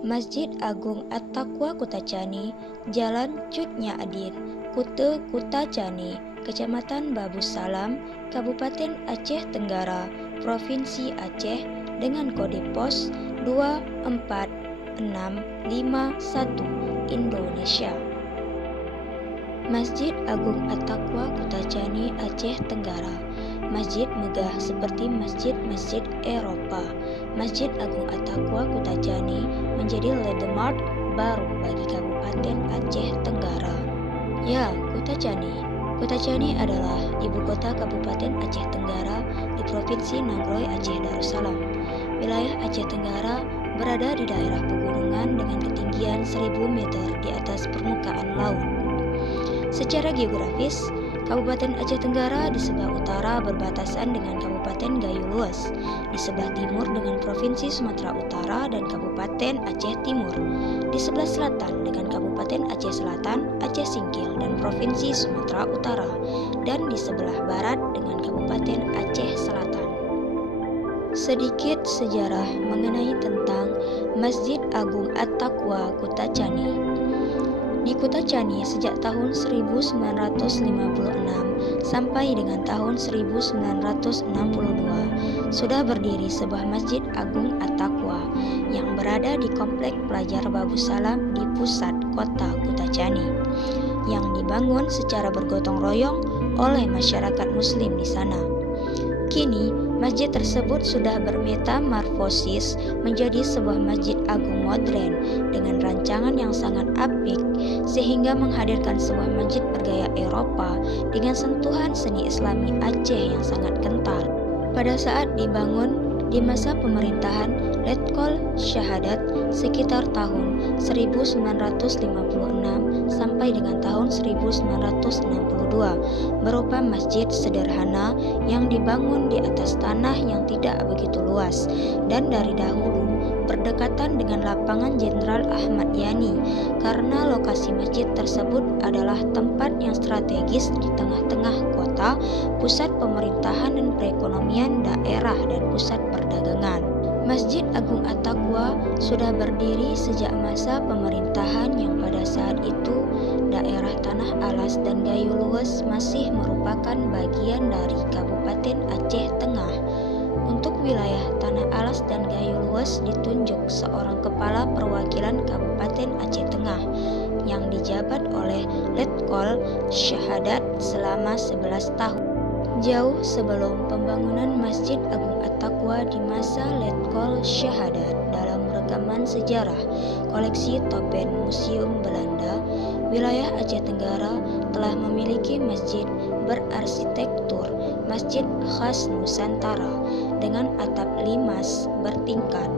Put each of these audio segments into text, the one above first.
Masjid Agung At-Taqwa Kutacani, Jalan Cut Nyadin, Kute Kutacani, Kecamatan Babu Salam, Kabupaten Aceh Tenggara, Provinsi Aceh, dengan kode pos 24651, Indonesia. Masjid Agung At-Taqwa Kutacani, Aceh Tenggara. Masjid megah seperti masjid-masjid Eropa. Masjid Agung At-Taqwa Kutacani menjadi landmark baru bagi Kabupaten Aceh Tenggara. Ya, Kutacani. Kutacani adalah ibu kota Kabupaten Aceh Tenggara di Provinsi Nagroi Aceh Darussalam. Wilayah Aceh Tenggara berada di daerah pegunungan dengan ketinggian 1000 meter di atas permukaan laut. Secara geografis, Kabupaten Aceh Tenggara di sebelah utara berbatasan dengan Kabupaten Gayo Luas, di sebelah timur dengan Provinsi Sumatera Utara dan Kabupaten Aceh Timur, di sebelah selatan dengan Kabupaten Aceh Selatan, Aceh Singkil, dan Provinsi Sumatera Utara, dan di sebelah barat dengan Kabupaten Aceh Selatan. Sedikit sejarah mengenai tentang Masjid Agung At-Taqwa Kutacani. Di Kutacani sejak tahun 1956 sampai dengan tahun 1962 sudah berdiri sebuah Masjid Agung At-Taqwa yang berada di Komplek Pelajar Babu Salam di pusat kota Kutacani, yang dibangun secara bergotong royong oleh masyarakat Muslim di sana. Kini, masjid tersebut sudah bermetamorfosis menjadi sebuah masjid agung modern dengan rancangan yang sangat apik, sehingga menghadirkan sebuah masjid bergaya Eropa dengan sentuhan seni Islami Aceh yang sangat kental. Pada saat dibangun di masa pemerintahan Letkol Syahadat sekitar tahun 1956 sampai dengan tahun 1962, berupa masjid sederhana yang dibangun di atas tanah yang tidak begitu luas dan dari dahulu berdekatan dengan lapangan Jenderal Ahmad Yani, karena lokasi masjid tersebut adalah tempat yang strategis di tengah-tengah kota, pusat pemerintahan dan perekonomian daerah dan pusat perdagangan. Masjid Agung At-Taqwa sudah berdiri sejak masa pemerintahan yang pada saat itu daerah Tanah Alas dan Gayo Luas masih merupakan bagian dari Kabupaten Aceh Tengah. Untuk wilayah Tanah Alas dan Gayo Luas ditunjuk seorang kepala perwakilan Kabupaten Aceh Tengah yang dijabat oleh Letkol Syahadat selama 11 tahun. Jauh sebelum pembangunan Masjid Agung At-Taqwa di masa Letkol Syahadat, dalam rekaman sejarah koleksi Topen Museum Belanda, wilayah Aceh Tenggara telah memiliki masjid berarsitektur masjid khas Nusantara dengan atap limas bertingkat.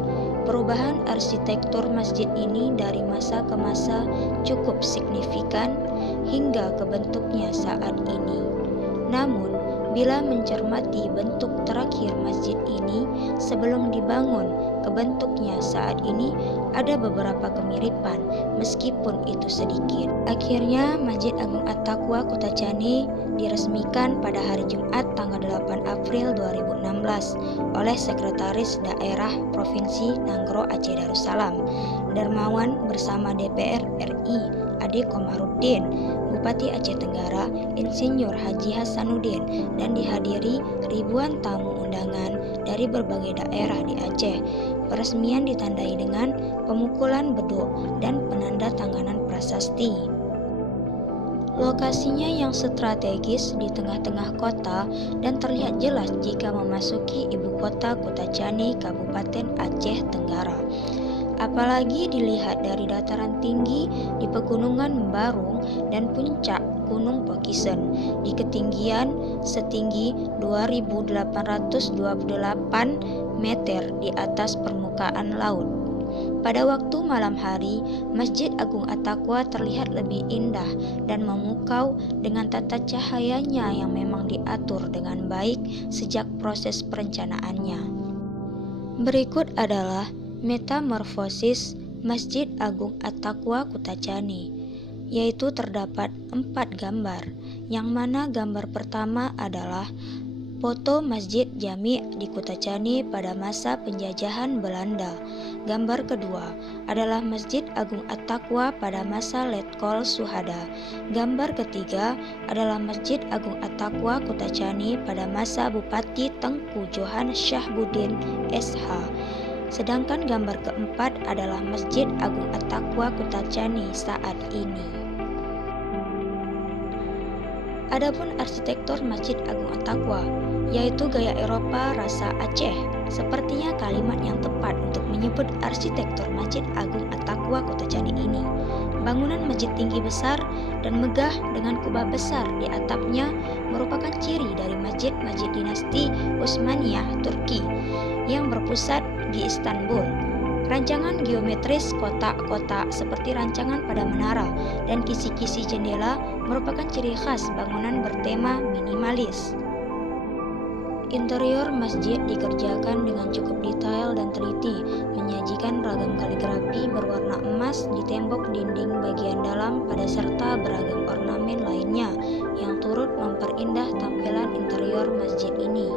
Perubahan arsitektur masjid ini dari masa ke masa cukup signifikan hingga ke bentuknya saat ini. Namun, bila mencermati bentuk terakhir masjid ini sebelum dibangun ke bentuknya saat ini, ada beberapa kemiripan meskipun itu sedikit. Akhirnya Masjid Agung At-Taqwa Kutacani diresmikan pada hari Jumat tanggal 8 April 2016 oleh Sekretaris Daerah Provinsi Nangro Aceh Darussalam Darmawan bersama DPR RI Ade Komarudin, Bupati Aceh Tenggara Insinyur Haji Hasanuddin, dan dihadiri ribuan tamu undangan dari berbagai daerah di Aceh. Peresmian ditandai dengan pemukulan beduk dan penandatanganan prasasti. Lokasinya yang strategis di tengah-tengah kota dan terlihat jelas jika memasuki ibu kota Kutacani, Kabupaten Aceh Tenggara. Apalagi dilihat dari dataran tinggi di pegunungan Barung dan puncak Gunung Pokisen di ketinggian setinggi 2.828 meter di atas permukaan laut. Pada waktu malam hari, Masjid Agung At-Taqwa terlihat lebih indah dan memukau dengan tata cahayanya yang memang diatur dengan baik sejak proses perencanaannya. Berikut adalah metamorfosis Masjid Agung At-Taqwa Kutacani, yaitu terdapat 4 gambar, yang mana gambar pertama adalah Foto Masjid Jami di Kutacani pada masa penjajahan Belanda. Gambar kedua adalah Masjid Agung At-Taqwa pada masa Letkol Suhada. Gambar ketiga adalah Masjid Agung At-Taqwa Kutacani pada masa Bupati Tengku Johan Syahbudin SH. Sedangkan gambar keempat adalah Masjid Agung At-Taqwa Kutacani saat ini. Adapun arsitektur Masjid Agung At-Taqwa, yaitu gaya Eropa rasa Aceh, sepertinya kalimat yang tepat untuk menyebut arsitektur Masjid Agung At-Taqwa Kutacani ini. Bangunan masjid tinggi besar dan megah dengan kubah besar di atapnya merupakan ciri dari masjid-masjid dinasti Utsmaniyah Turki yang berpusat di Istanbul. Rancangan geometris kotak-kotak seperti rancangan pada menara dan kisi-kisi jendela merupakan ciri khas bangunan bertema minimalis. Interior masjid dikerjakan dengan cukup detail dan teliti, menyajikan ragam kaligrafi berwarna emas di tembok dinding bagian dalam pada serta beragam ornamen lainnya yang turut memperindah tampilan interior masjid ini.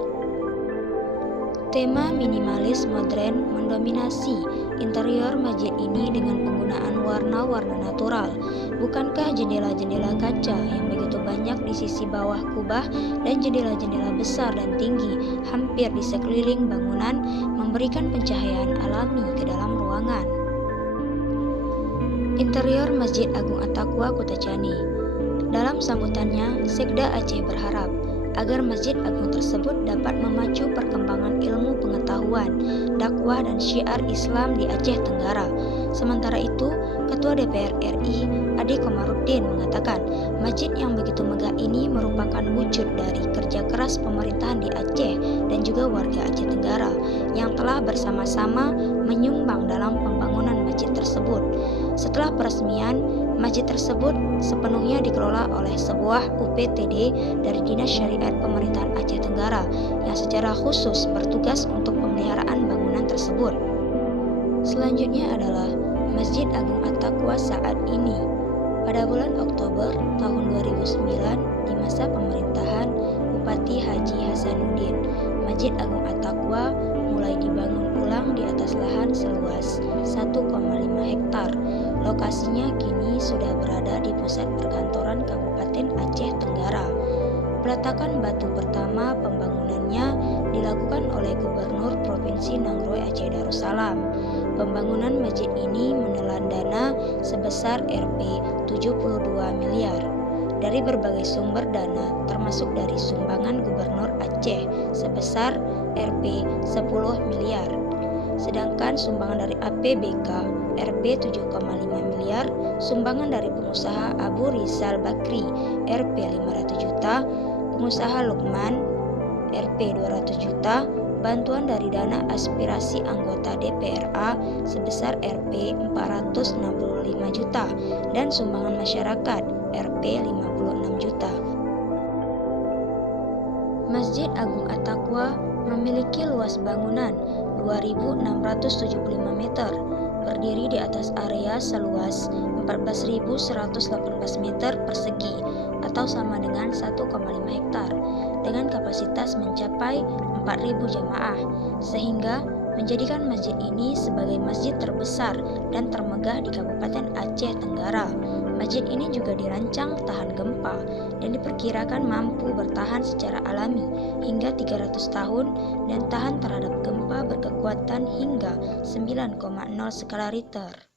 Tema minimalis modern mendominasi interior masjid ini dengan penggunaan warna-warna natural. Bukankah jendela-jendela kaca yang begitu banyak di sisi bawah kubah dan jendela-jendela besar dan tinggi hampir di sekeliling bangunan memberikan pencahayaan alami ke dalam ruangan? Interior Masjid Agung At-Taqwa Kutacani. Dalam sambutannya, Sekda Aceh berharap agar Masjid Agung tersebut dapat memacu perkembangan ilmu pengetahuan, dakwah dan syiar Islam di Aceh Tenggara. Sementara itu, Ketua DPR RI Ade Komarudin mengatakan, masjid yang begitu megah ini merupakan wujud dari kerja keras pemerintahan di Aceh dan juga warga Aceh Tenggara yang telah bersama-sama menyumbang dalam pembangunan masjid tersebut. Setelah peresmian, masjid tersebut sepenuhnya dikelola oleh sebuah UPTD dari Dinas Syariat Pemerintahan Aceh Tenggara yang secara khusus bertugas untuk pemeliharaan bangunan tersebut. Selanjutnya adalah Masjid Agung At-Taqwa saat ini. Pada bulan Oktober tahun 2009 di masa pemerintahan Bupati Haji Hasanuddin, Masjid Agung At-Taqwa mulai dibangun ulang di atas lahan seluas 1,5 hektar. Lokasinya kini sudah berada di pusat perkantoran Kabupaten Aceh Tenggara. Peletakan batu pertama pembangunannya dilakukan oleh Gubernur Provinsi Nanggroe Aceh Darussalam. Pembangunan masjid ini menelan dana sebesar Rp 72 miliar dari berbagai sumber dana termasuk dari sumbangan Gubernur Aceh sebesar Rp 10 miliar. Sedangkan sumbangan dari APBK Rp 7,5 miliar, sumbangan dari pengusaha Abu Rizal Bakri Rp 500 juta, pengusaha Lukman Rp 200 juta, bantuan dari dana aspirasi anggota DPRA sebesar Rp 465 juta, dan sumbangan masyarakat Rp 56 juta. Masjid Agung At-Taqwa memiliki luas bangunan 2.675 meter, berdiri di atas area seluas 14.118 meter persegi atau sama dengan 1,5 hektar dengan kapasitas mencapai 4.000 jamaah, sehingga menjadikan masjid ini sebagai masjid terbesar dan termegah di Kabupaten Aceh Tenggara. Masjid ini juga dirancang tahan gempa dan diperkirakan mampu bertahan secara alami hingga 300 tahun dan tahan terhadap gempa berkekuatan hingga 9,0 skala Richter.